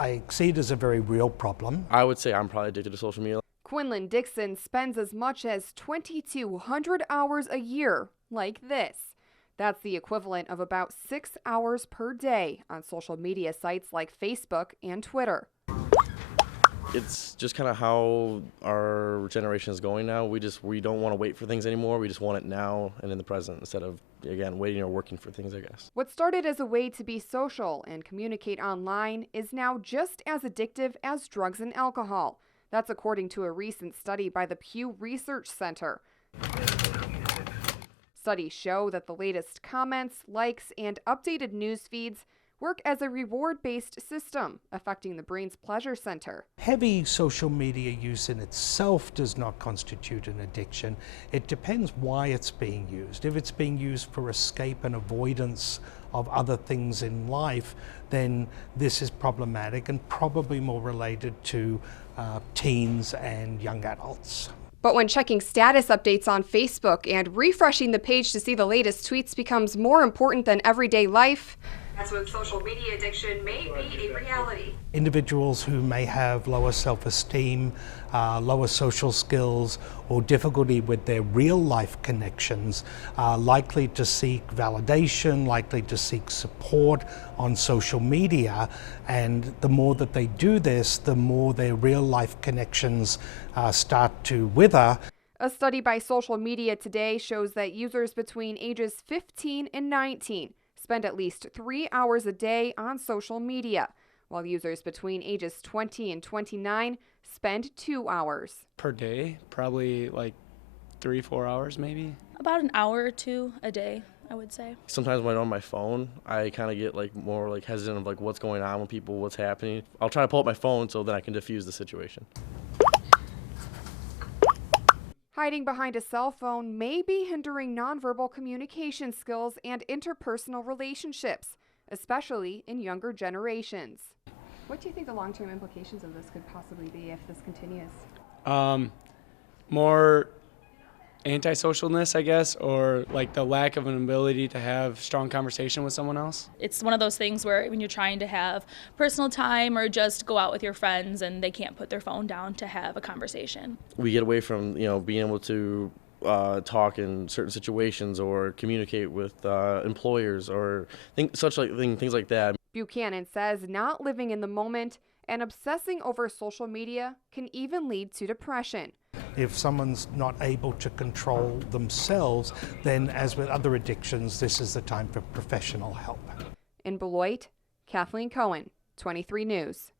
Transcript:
I see it as a very real problem. I would say I'm probably addicted to social media. Quinlan Dixon spends as much as 2,200 hours a year like this. That's the equivalent of about 6 hours per day on social media sites like Facebook and Twitter. It's just kind of how our generation is going now. We don't want to wait for things anymore. We just want it now and in the present instead of, again, waiting or working for things, I guess. What started as a way to be social and communicate online is now just as addictive as drugs and alcohol. That's according to a recent study by the Pew Research Center. Studies show that the latest comments, likes, and updated news feeds work as a reward-based system, affecting the brain's pleasure center. Heavy social media use in itself does not constitute an addiction. It depends why it's being used. If it's being used for escape and avoidance of other things in life, then this is problematic and probably more related to teens and young adults. But when checking status updates on Facebook and refreshing the page to see the latest tweets becomes more important than everyday life, that's when social media addiction may be a reality. Individuals who may have lower self-esteem, lower social skills, or difficulty with their real-life connections are likely to seek validation, likely to seek support on social media. And the more that they do this, the more their real-life connections start to wither. A study by Social Media Today shows that users between ages 15 and 19 spend at least 3 hours a day on social media, while users between ages 20 and 29 spend 2 hours. Per day, probably like 3-4 hours maybe. About an hour or two a day, I would say. Sometimes when I'm on my phone, I kind of get more hesitant of what's going on with people, what's happening. I'll try to pull up my phone so then I can diffuse the situation. Hiding behind a cell phone may be hindering nonverbal communication skills and interpersonal relationships, especially in younger generations. What do you think the long-term implications of this could possibly be if this continues? More antisocialness, I guess, or the lack of an ability to have strong conversation with someone else. It's one of those things where when you're trying to have personal time or just go out with your friends and they can't put their phone down to have a conversation. We get away from being able to talk in certain situations or communicate with employers or things like that. Buchanan says not living in the moment and obsessing over social media can even lead to depression. If someone's not able to control themselves, then as with other addictions, this is the time for professional help. In Beloit, Kathleen Cohen, 23 News.